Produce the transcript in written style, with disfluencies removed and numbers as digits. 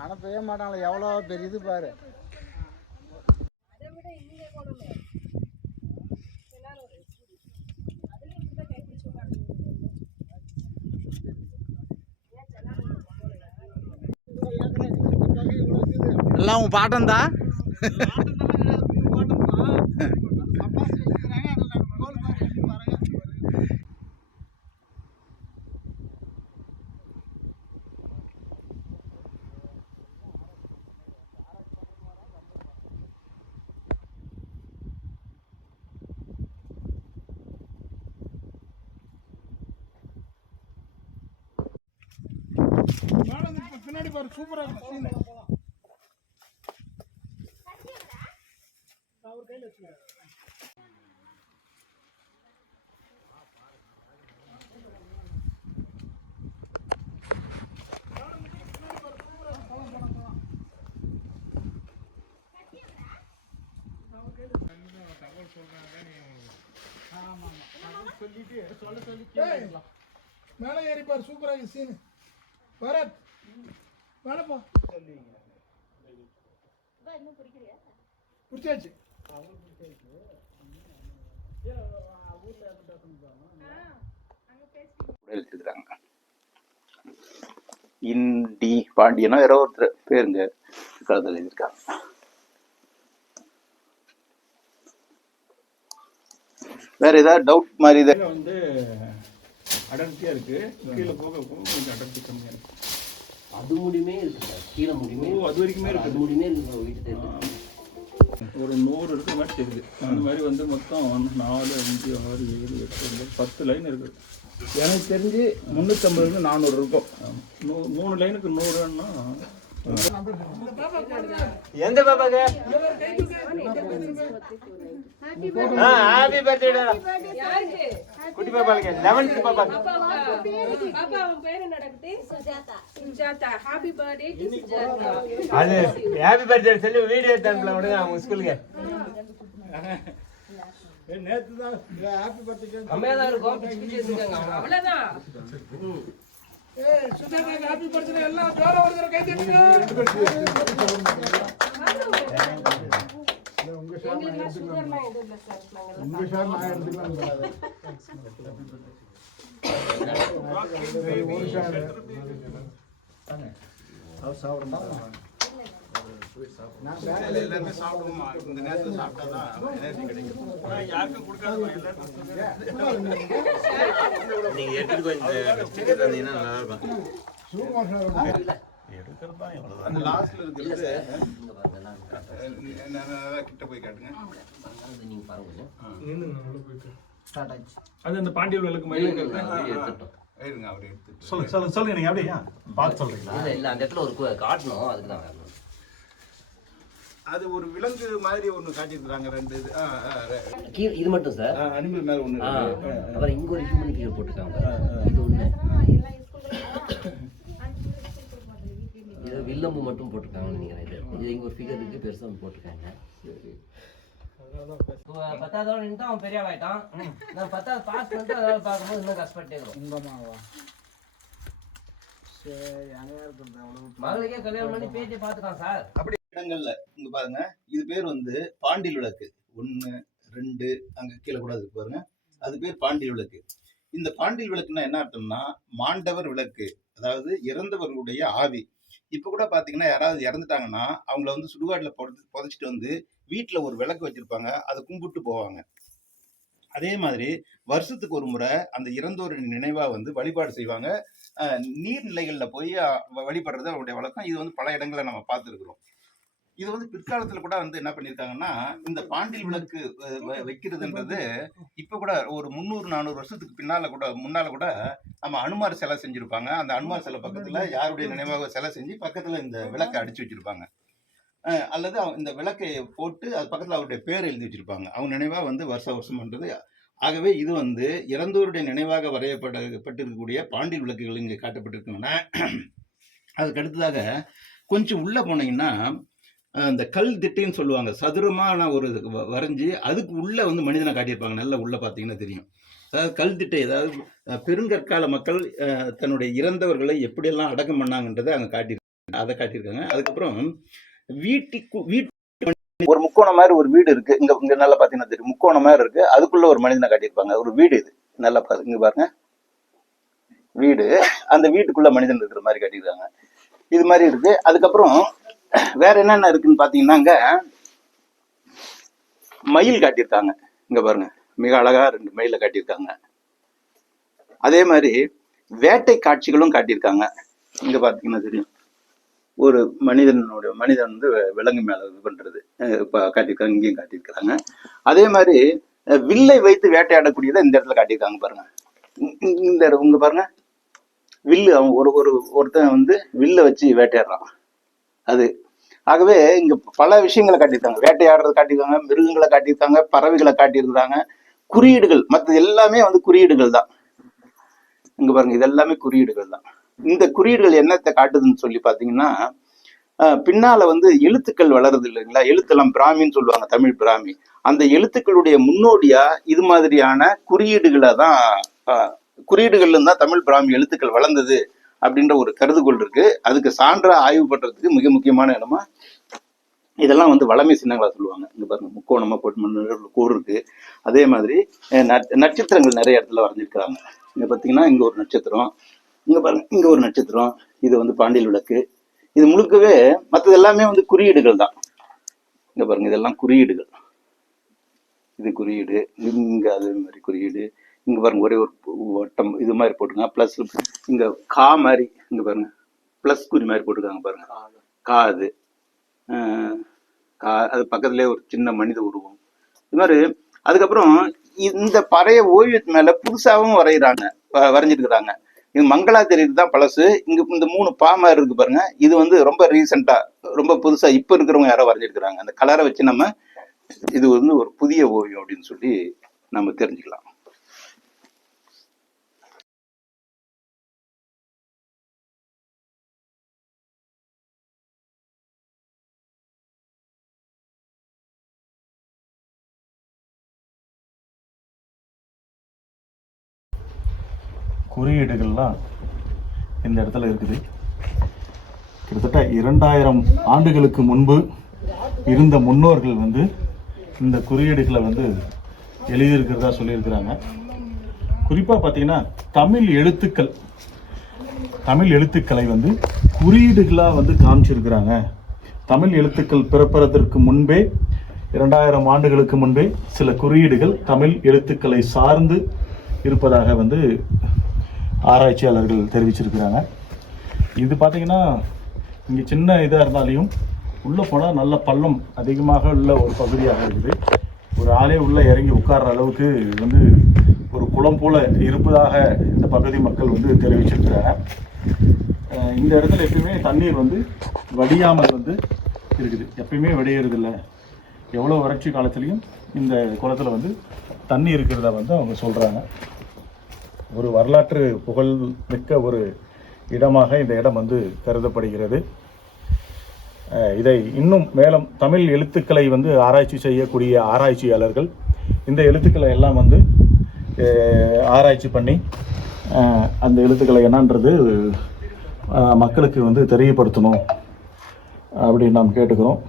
ஆனால் பெய்ய மாட்டாங்களே, எவ்வளோ பெரிய இது பாரு. எல்லாம் உன் பாட்டம் தான். பின்னாடி பாரு, சூப்பரா இருக்கு. அவர் கையில் வச்சுக்க. மேலே ஏறிப்பார், சூப்பராக சீனு. பரத் மேலப்பா, பிடிச்சாச்சு. எழுதிருக்கிறாங்க. இண்டி பாண்டியனா வேற ஒருத்தர் பேருங்க கலத்தில் எழுதியிருக்காங்க. வேற ஏதாவது டவுட் மாதிரி இதை வந்து அடர்த்தியா இருக்கு, கீழே போக போக கொஞ்சம் அடர்த்தி கம்மியா இருக்கு. அது முடியுமே இருக்கு சார், கீழே முடியுமே அது வரைக்குமே இருக்கு. அது முடியுமே இருக்கு வீட்டு ஒரு 100 இருக்கிற மாதிரி தெரியுது. அந்த மாதிரி வந்து மொத்தம் 4, 5, 6, 7, 8, 10 லைன் இருக்குது. எனக்கு தெரிஞ்சு 350 400 இருக்கும். 3 லைனுக்கு 100ன்னா எந்த பாப்பாக்கு ஹாப்பி பர்த்டே குட்டி பாப்பாக்கு 11th பாப்பாக்கு பாப்பா அவன் பேர் என்ன நடக்குது? Sujatha. Happy birthday to Sujatha. அது ஹாப்பி பர்த்டே சொல்லி வீடியோ எடுத்து அனுப்பலாம் விடுங்க அவங்க ஸ்கூலுக்கு. நேற்று தான் ஹாப்பி பர்த்டே கம்மியாக தான் இருக்கும், பிச்சு பிச்சு வச்சுருக்காங்க அவ்வளோதான். சுஜாதாக்கு ஹாப்பி பர்த்டே. எல்லாம் ஜோரா வருகிற கை தட்டுங்க. எங்களுக்கு சுகர்லாம் எதுவும் இல்லை சார். உங்க ஷார் நான் எடுத்துக்கலாம். ஒரு ஷார் அவர் சாப்பிடணும். நான் எல்லாருமே சாப்பிடுவோமா? இந்த நேரத்தில் சாப்பிட்டாதான் எனர்ஜி கிடைக்கும். யாருக்கும் கொடுக்காது. நீங்க எடுத்துட்டு கொஞ்சம் தந்தீங்கன்னா நல்லா இருக்கும். அந்த லாஸ்ட்ல இருக்கிறது கிட்ட போய் காட்டுங்க. நீங்க பாருங்க அது அந்த பாண்டியல் விளக்கு மயிலுக்கு எடுத்துட்டோம். அவர் எடுத்து சொல்லுங்க நீங்க அப்படியே பார்த்து சொல்றீங்களா? இல்ல அந்த இடத்துல ஒரு காட்டணும், அதுக்கு தான் வரணும். அது ஒரு விலங்கு மாதிரி ஒன்று காட்டியிருக்காங்க. 2 இது மட்டும் சார், அனிமல் மேல ஒன்று. அப்புறம் இங்க ஒரு ஹியூமன் ஃபிகர் போட்டுருக்காங்க. இது ஒண்ணு, இது வில்லம்பு மட்டும் போட்டிருக்காங்கன்னு நினைக்கிறேன். இது இங்க ஒரு ஃபிகர் இருக்கு, பெருசா ஒன்று போட்டிருக்காங்க. 10வது நின்று அவன் பெரிய ஆயிட்டான். நான் 10வது பாஸ் பண்ணிட்டு அதனால பார்க்கும்போது இன்னும் கஷ்டப்பட்டே இருக்கும். மகளுக்கே கல்யாணம் பண்ணி பேட்டி பார்த்துட்டான் சார். அப்படி இடங்கள்ல இங்க பாருங்க, இது பேர் வந்து பாண்டியல் விளக்கு. 1, 2 அங்க கீழே கூட இருக்கு பாருங்க, அது பேர் பாண்டியல் விளக்கு. இந்த பாண்டியல் விளக்குன்னா என்ன அர்த்தம்னா மாண்டவர் விளக்கு, அதாவது இறந்தவர்களுடைய ஆவி. இப்ப கூட பாத்தீங்கன்னா யாராவது இறந்துட்டாங்கன்னா அவங்கள வந்து சுடுகாட்டுல புதைச்சிட்டு வந்து வீட்டுல ஒரு விளக்கு வச்சிருப்பாங்க, அதை கும்பிட்டு போவாங்க. அதே மாதிரி வருஷத்துக்கு ஒரு முறை அந்த இறந்தோரின் நினைவா வந்து வழிபாடு செய்வாங்க. நீர்நிலைகள்ல போய் வழிபடுறது அவருடைய வழக்கம். இது வந்து பல இடங்களை நம்ம பார்த்துருக்குறோம். இது வந்து பிற்காலத்துல கூட வந்து என்ன பண்ணிருக்காங்கன்னா, இந்த பாண்டியல் விளக்கு வைக்கிறதுன்றது இப்ப கூட ஒரு 300-400 வருஷத்துக்கு முன்னால கூட நம்ம அனுமார் சிலை செஞ்சிருப்பாங்க. அந்த அனுமார் சிலை பக்கத்துல யாருடைய நினைவாக சிலை செஞ்சு பக்கத்துல இந்த விளக்கை அடிச்சு வச்சிருப்பாங்க. அல்லது இந்த விளக்கை போட்டு அது பக்கத்துல அவருடைய பேர் எழுதி வச்சிருப்பாங்க. அவங்க நினைவா வந்து வருஷம் பண்றது. ஆகவே இது வந்து இறந்தோருடைய நினைவாக வரையப்பட்டிருக்கக்கூடிய பாண்டியல் விளக்குகள் இங்கே காட்டப்பட்டிருக்குன்னா, அதுக்கு அடுத்ததாக கொஞ்சம் உள்ள போனீங்கன்னா இந்த கல் திட்டைன்னு சொல்லுவாங்க, சதுரமான ஒரு வரைஞ்சி அதுக்கு உள்ள வந்து மனிதனை காட்டியிருப்பாங்க. நல்லா உள்ள பார்த்தீங்கன்னா தெரியும். அதாவது கல் திட்டை, அதாவது பெருங்கற்கால மக்கள் தன்னுடைய இறந்தவர்களை எப்படியெல்லாம் அடக்கம் பண்ணாங்கன்றதை அங்கே காட்டி அதை காட்டியிருக்காங்க. அதுக்கப்புறம் வீட்டு ஒரு முக்கோணம் மாதிரி ஒரு வீடு இருக்கு. இங்க நல்லா பாத்தீங்கன்னா தெரியும், முக்கோணம் மாதிரி இருக்கு. அதுக்குள்ள ஒரு மனிதனை காட்டியிருப்பாங்க. ஒரு வீடு இது நல்லா பாருங்க, இங்க பாருங்க வீடு, அந்த வீட்டுக்குள்ள மனிதன் இருக்கிற மாதிரி காட்டியிருக்காங்க. இது மாதிரி இருக்கு. அதுக்கப்புறம் வேற என்னென்ன இருக்குன்னு பாத்தீங்கன்னாங்க மயில் காட்டியிருக்காங்க. இங்க பாருங்க மிக அழகா 2 மயில காட்டியிருக்காங்க. அதே மாதிரி வேட்டை காட்சிகளும் காட்டியிருக்காங்க. இங்க பாத்தீங்கன்னா தெரியும், ஒரு மனிதன் வந்து விலங்கு மேல இது பண்றது காட்டியிருக்காங்க. இங்கேயும் காட்டியிருக்காங்க. அதே மாதிரி வில்லை வைத்து வேட்டையாடக்கூடியதை இந்த இடத்துல காட்டியிருக்காங்க பாருங்க. இந்த இங்க பாருங்க வில்லு, அவன் ஒருத்தன் வந்து வில்லை வச்சு வேட்டையாடுறான். அது ஆகவே இங்க பல விஷயங்களை காட்டியிருக்காங்க. வேட்டையாடுறதை காட்டியிருக்காங்க, மிருகங்களை காட்டியிருக்காங்க, பறவைகளை காட்டியிருக்கிறாங்க, குறியீடுகள், மற்றது எல்லாமே வந்து குறியீடுகள் தான். இங்க பாருங்க இது எல்லாமே குறியீடுகள் தான். இந்த குறியீடுகள் என்னத்தை காட்டுதுன்னு சொல்லி பாத்தீங்கன்னா, பின்னால வந்து எழுத்துக்கள் வளருது இல்லைங்களா, எழுத்தெல்லாம் பிராமின்னு சொல்லுவாங்க, தமிழ் பிராமி. அந்த எழுத்துக்களுடைய முன்னோடியா இது மாதிரியான குறியீடுகளை தான், குறியீடுகள்ல இருந்தா தமிழ் பிராமி எழுத்துக்கள் வளர்ந்தது அப்படின்ற ஒரு கருதுகோள் இருக்கு. அதுக்கு சான்றா ஆய்வு பண்றதுக்கு மிக முக்கியமான இடமா இதெல்லாம் வந்து வளமை சின்னங்களா சொல்லுவாங்க. இங்க பாருங்க முக்கோணமா போட்டு கூறு இருக்கு. அதே மாதிரி நட்சத்திரங்கள் நிறைய இடத்துல வரைஞ்சிருக்கிறாங்க. இங்க பாத்தீங்கன்னா இங்க ஒரு நட்சத்திரம், இங்க பாருங்க இங்க ஒரு நட்சத்திரம். இது வந்து பாண்டியல் விளக்கு. இது முழுக்கவே மற்றது எல்லாமே வந்து குறியீடுகள் தான். இங்க பாருங்க இதெல்லாம் குறியீடுகள். இது குறியீடு, இங்க அதே மாதிரி குறியீடு. இங்க பாருங்க ஒரே ஒரு வட்டம் இது மாதிரி போட்டுருங்க. பிளஸ் இங்க கா மாதிரி இங்க பாருங்க பிளஸ் குறி மாதிரி போட்டுருக்காங்க பாருங்க. கா அது அது பக்கத்துலேயே ஒரு சின்ன மனித உருவம் இது மாதிரி. அதுக்கப்புறம் இந்த பழைய ஓவியத்து மேல புதுசாகவும் வரைஞ்சிருக்கிறாங்க. இது மங்களா தெரியுது தான் பழசு. இங்க இந்த 3 பாமா இருக்கு பாருங்க, இது வந்து ரொம்ப ரீசெண்டா ரொம்ப புதுசா இப்ப இருக்கிறவங்க யாரோ வரைஞ்சிருக்கிறாங்க. அந்த கலரை வச்சு நம்ம இது வந்து ஒரு புதிய ஓவியம் அப்படின்னு சொல்லி நம்ம தெரிஞ்சுக்கலாம். குறியீடுகள்லாம் இந்த இடத்துல இருக்குது. கிட்டத்தட்ட 2000 ஆண்டுகளுக்கு முன்பு இருந்த முன்னோர்கள் வந்து இந்த குறியீடுகளை வந்து எழுதியிருக்கிறதா சொல்லியிருக்கிறாங்க. குறிப்பாக பார்த்தீங்கன்னா தமிழ் எழுத்துக்களை வந்து குறியீடுகளாக வந்து காமிச்சிருக்கிறாங்க. தமிழ் எழுத்துக்கள் பிறப்பதற்கு முன்பே 2000 ஆண்டுகளுக்கு முன்பே சில குறியீடுகள் தமிழ் எழுத்துக்களை சார்ந்து இருப்பதாக வந்து ஆராய்ச்சியாளர்கள் தெரிவிச்சிருக்கிறாங்க. இது பார்த்தீங்கன்னா இங்கே சின்ன இதாக இருந்தாலையும் உள்ளே போனால் நல்ல பள்ளம் அதிகமாக உள்ள ஒரு பகுதியாக இருக்குது. ஒரு ஆளே உள்ளே இறங்கி உட்கார்ற அளவுக்கு வந்து ஒரு குளம் போல இருப்பதாக இந்த பகுதி மக்கள் வந்து தெரிவிச்சிருக்கிறாங்க. இந்த இடத்துல எப்பயுமே தண்ணீர் வந்து வடியாமல் வந்து இருக்குது, எப்பயுமே வடியறதில்லை. எவ்வளோ வறட்சி காலத்துலேயும் இந்த குளத்தில் வந்து தண்ணி இருக்கிறதா வந்து அவங்க சொல்கிறாங்க. ஒரு வரலாற்று புகழ் மிக்க ஒரு இடமாக இந்த இடம் வந்து கருதப்படுகிறது. இதை இன்னும் மேலும் தமிழ் எழுத்துக்களை வந்து ஆராய்ச்சி செய்யக்கூடிய ஆராய்ச்சியாளர்கள் இந்த எழுத்துக்களை எல்லாம் வந்து ஆராய்ச்சி பண்ணி அந்த எழுத்துக்களை என்னன்றது மக்களுக்கு வந்து தெரியப்படுத்தணும் அப்படின்னு நாம் கேட்டுக்கிறோம்.